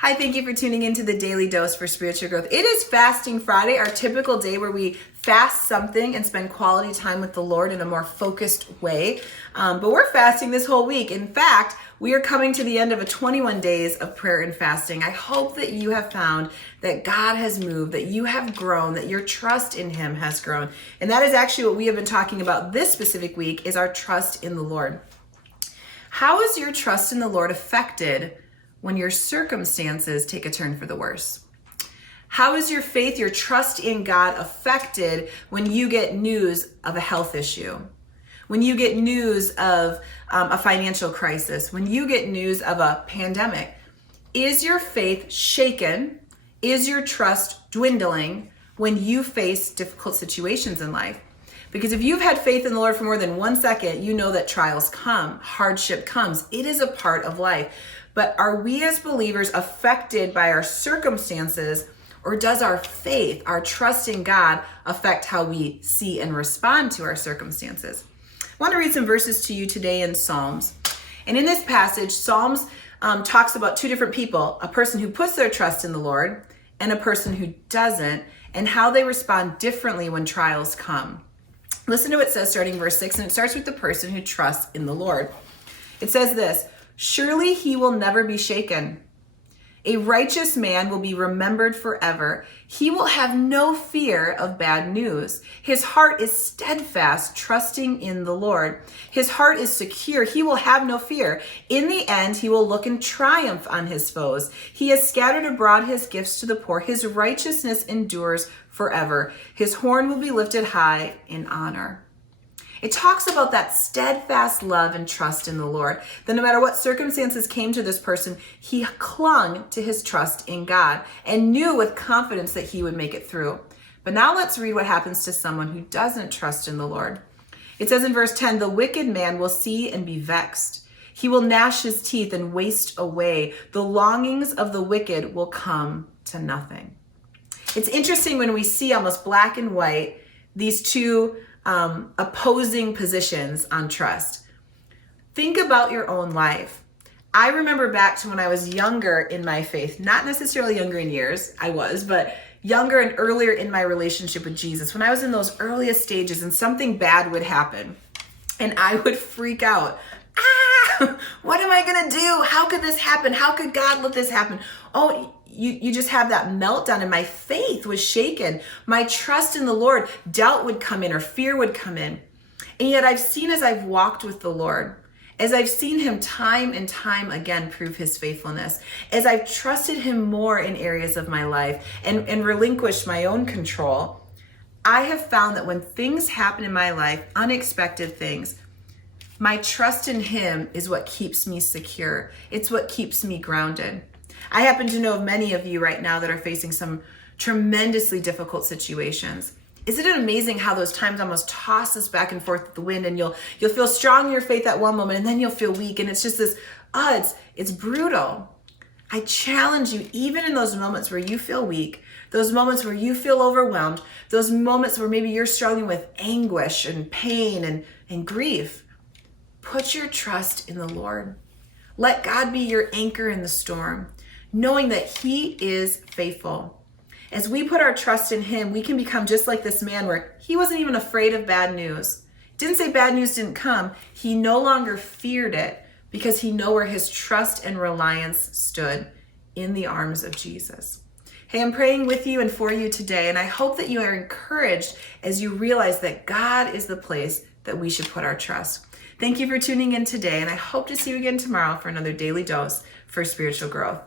Hi, thank you for tuning into the Daily Dose for Spiritual Growth. It is Fasting Friday, our typical day where we fast something and spend quality time with the Lord in a more focused way. But we're fasting this whole week. In fact, we are coming to the end of a 21 days of prayer and fasting. I hope that you have found that God has moved, that you have grown, that your trust in Him has grown. And that is actually what we have been talking about this specific week, is our trust in the Lord. How is your trust in the Lord affected when your circumstances take a turn for the worse? How is your faith, your trust in God affected when you get news of a health issue? When you get news of a financial crisis? When you get news of a pandemic? Is your faith shaken? Is your trust dwindling when you face difficult situations in life? Because if you've had faith in the Lord for more than 1 second, you know that trials come, hardship comes. It is a part of life. But are we as believers affected by our circumstances, or does our faith, our trust in God, affect how we see and respond to our circumstances? I want to read some verses to you today in Psalms. And in this passage, Psalms talks about two different people, a person who puts their trust in the Lord and a person who doesn't, and how they respond differently when trials come. Listen to what it says starting verse 6, and it starts with the person who trusts in the Lord. It says this: "Surely he will never be shaken. A righteous man will be remembered forever. He will have no fear of bad news. His heart is steadfast, trusting in the Lord. His heart is secure. He will have no fear. In the end, he will look in triumph on his foes. He has scattered abroad his gifts to the poor. His righteousness endures forever. His horn will be lifted high in honor." It talks about that steadfast love and trust in the Lord. That no matter what circumstances came to this person, he clung to his trust in God and knew with confidence that he would make it through. But now let's read what happens to someone who doesn't trust in the Lord. It says in verse 10, "The wicked man will see and be vexed. He will gnash his teeth and waste away. The longings of the wicked will come to nothing." It's interesting when we see almost black and white these two opposing positions on trust. Think about your own life. I remember back to when I was younger in my faith, not necessarily younger in years, I was, but younger and earlier in my relationship with Jesus. When I was in those earliest stages and something bad would happen and I would freak out. What am I going to do? How could this happen? How could God let this happen? Oh, you just have that meltdown, and my faith was shaken. My trust in the Lord, doubt would come in or fear would come in. And yet I've seen, as I've walked with the Lord, as I've seen him time and time again prove his faithfulness, as I've trusted him more in areas of my life and relinquished my own control, I have found that when things happen in my life, unexpected things, my trust in him is what keeps me secure. It's what keeps me grounded. I happen to know of many of you right now that are facing some tremendously difficult situations. Isn't it amazing how those times almost toss us back and forth with the wind, and you'll feel strong in your faith at one moment and then you'll feel weak, and it's just this, it's brutal. I challenge you, even in those moments where you feel weak, those moments where you feel overwhelmed, those moments where maybe you're struggling with anguish and pain and grief, put your trust in the Lord. Let God be your anchor in the storm, knowing that he is faithful. As we put our trust in him, we can become just like this man, where he wasn't even afraid of bad news. Didn't say bad news didn't come. He no longer feared it because he knew where his trust and reliance stood, in the arms of Jesus. Hey, I'm praying with you and for you today, and I hope that you are encouraged as you realize that God is the place that we should put our trust. Thank you for tuning in today, and I hope to see you again tomorrow for another daily dose for spiritual growth.